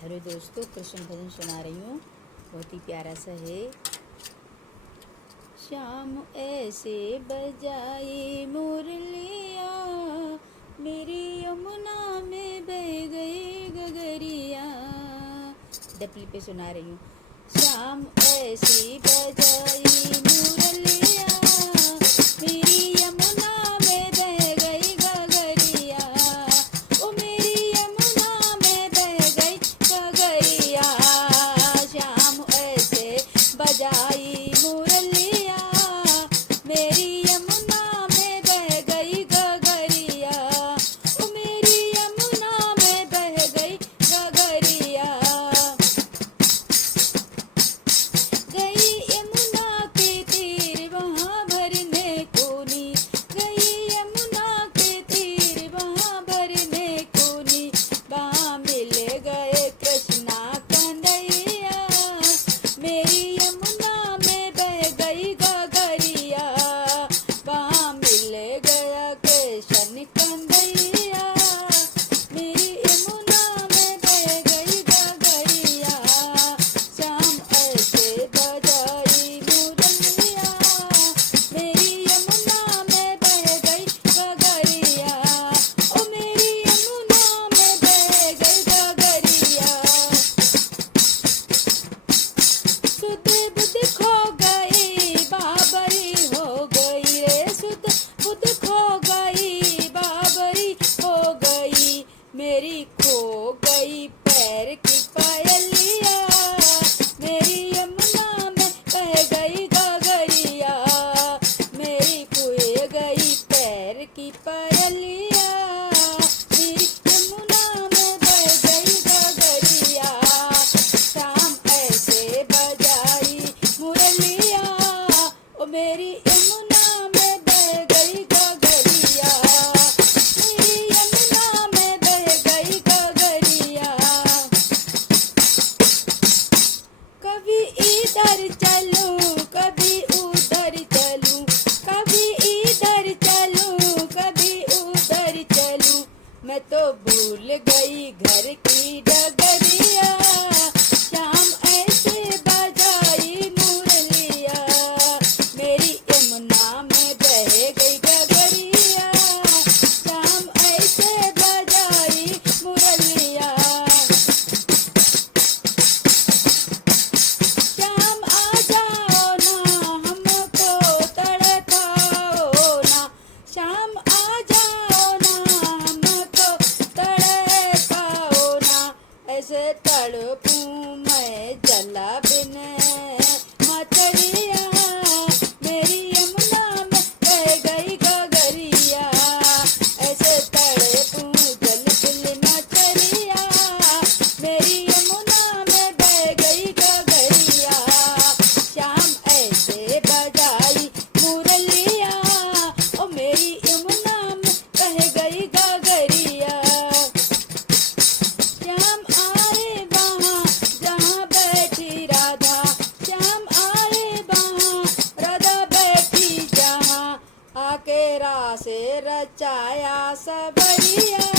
Hello दोस्तों, कृष्ण भजन सुना रही हूँ। बहुत ही प्यारा सा है। श्याम ऐसे बजाई मुरलिया, मेरी यमुना में बह गई गगरिया। डपली पे सुना रही हूँ। श्याम ऐसी बजाई मुरलिया, मेरी यमुना में बह गई गगरिया। ओ मेरी यमुना में बह गई गगरिया। श्याम ऐसे बजाई मुरलिया, मेरी यमुना में बह गई गगरिया। ओ मेरी यमुना में बह गई गगरिया। गई यमुना के तीर वहाँ भरने कोनी, गई यमुना के तीर वहाँ भरने कोनी। वहाँ मिल गए कृष्णा कन्हैया, मेरी यमुना में बह गई गगरिया। वहाँ मिल गया कृष्ण कन्हैया, मेरी यमुना में बह गई गगरिया। श्याम ऐसे बजाई मुरलिया, मेरी यमुना में बह गई गगरिया। ओ मेरी यमुना में बह गई गगरिया। सुध बुध खो गई बाबरी हो गई रे, सुध बुध खो गई बाबरी हो गई। मेरी खो गई पैर की पायलिया, मेरी यमुना में बह गई गगरिया। मेरी खोए गई पैर की पायलिया, मेरी यमुना में बह गई गगरिया। श्याम ऐसे बजाई मुरलिया, ओ मेरी यमुना में बह गई गगरिया। मेरी यमुना में बह गई गगरिया। कभी इधर चलूं कभी उधर चलूं, कभी इधर चलूं कभी उधर चलूं। मैं तो भूल गई घर की डगरिया। श्याम ऐसे बजाई मुरलिया, मेरी यमुना में बह गई गगरिया। श्याम ऐसे बजाई मुरलिया। श्याम आ जाओ ना, हमको तड़पाओ ना। श्याम आ जाओ ना, हमको तड़पाओ ना। ऐसे तड़पूं मैं जला बिन मछलिया, मेरी यमुना में बह गई गगरिया। ऐसे तड़पूं जल बिन मछलिया, मेरी यमुना में बह गई गगरिया। श्याम ऐसे बजाई मुरलिया, ओ मेरी यमुना में बह गई गगरिया। श्याम आए वहाँ जहाँ बैठी राधा, श्याम आए वहाँ राधा बैठी जहाँ। आके रासे रचाया सबरिया।